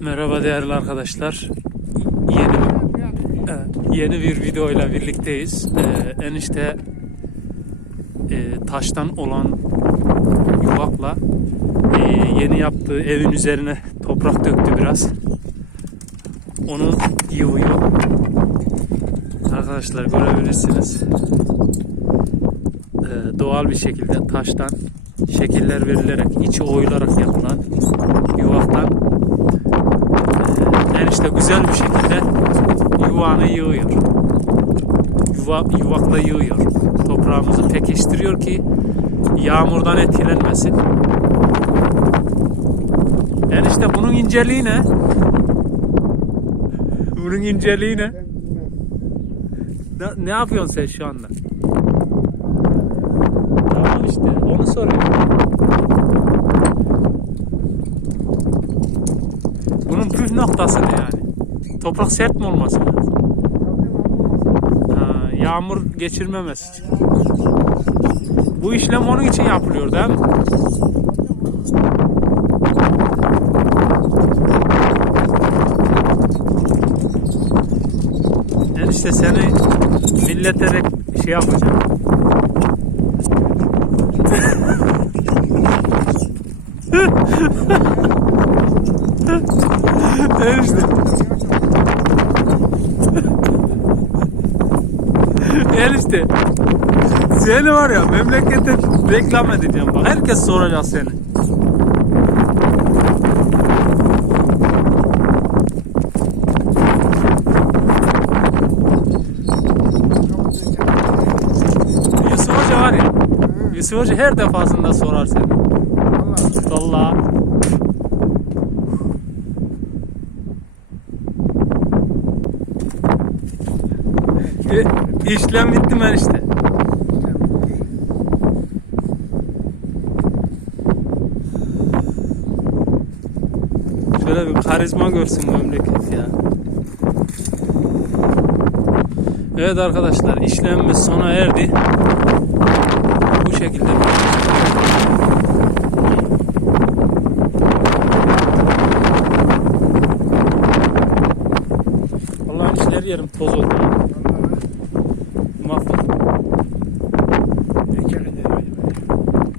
Merhaba değerli arkadaşlar. Yeni yeni bir videoyla birlikteyiz. E, enişte e, taştan olan yuvakla e, yeni yaptığı evin üzerine toprak döktü biraz. Onu yığıyor. Arkadaşlar görebilirsiniz. E, doğal bir şekilde taştan şekiller verilerek, içi oyularak yapılan yuvaktan enişte güzel bir şekilde yuvağını yığıyor. Yuva, yuvakla yığıyor. Toprağımızı pekiştiriyor ki yağmurdan etkilenmesin. Enişte bunun inceliği ne? Bunun inceliği ne? Ne, ne yapıyorsun sen şu anda? Tamam işte onu soruyorum. Bunun püf noktası ne yani? Toprak sert mi olması lazım? Ha, yağmur geçirmemesi için. Bu işlem onun için yapılıyor değil mi? Enişte seni millete rek- şey yapacağım. Enişte. Enişte. Seni var ya memlekette reklam edeceğim bak. Herkes soracak seni. Yusuf Hoca var ya. Yusuf Hoca her defasında sorar seni. Vallahi. E, işlem bitti mi işte? Şöyle bir karizma görsün memleket ya. Evet arkadaşlar işlemimiz sona erdi. Bu şekilde. Allah'ın işleri yerim toz oldu.